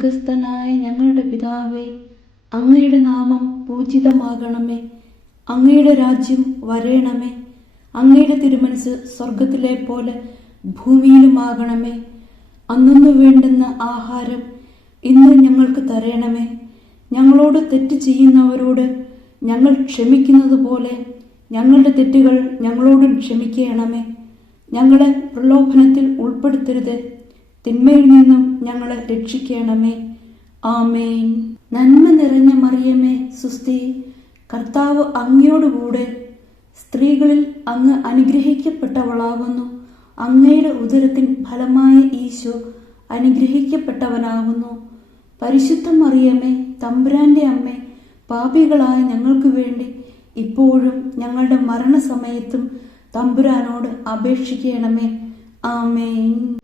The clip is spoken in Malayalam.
സ്വർഗസ്ഥനായ ഞങ്ങളുടെ പിതാവേ, അങ്ങയുടെ നാമം പൂജിതമാകണമേ. അങ്ങയുടെ രാജ്യം വരേണമേ. അങ്ങയുടെ തിരുമനസ് സ്വർഗത്തിലെ പോലെ ഭൂമിയിലുമാകണമേ. അന്നു വേണ്ടുന്ന ആഹാരം ഇന്ന് ഞങ്ങൾക്ക് തരണമേ. ഞങ്ങളോട് തെറ്റ് ചെയ്യുന്നവരോട് ഞങ്ങൾ ക്ഷമിക്കുന്നത് പോലെ ഞങ്ങളുടെ തെറ്റുകൾ ഞങ്ങളോടും ക്ഷമിക്കണമേ. ഞങ്ങളെ പ്രലോഭനത്തിൽ ഉൾപ്പെടുത്തരുത്, തിന്മയിൽ നിന്നും ഞങ്ങളെ രക്ഷിക്കണമേ. ആമേൻ. നന്മ നിറഞ്ഞ മറിയമേ, സുസ്തി, കർത്താവ് അങ്ങയോടുകൂടെ സ്ത്രീകളിൽ അങ്ങ് അനുഗ്രഹിക്കപ്പെട്ടവളാകുന്നു. അങ്ങയുടെ ഉദരത്തിൻ ഫലമായ ഈശോ അനുഗ്രഹിക്കപ്പെട്ടവനാകുന്നു. പരിശുദ്ധ മറിയമേ, തമ്പുരാന്റെ അമ്മേ, പാപികളായ ഞങ്ങൾക്ക് വേണ്ടി ഇപ്പോഴും ഞങ്ങളുടെ മരണസമയത്തും തമ്പുരാനോട് അപേക്ഷിക്കണമേ. ആമേൻ.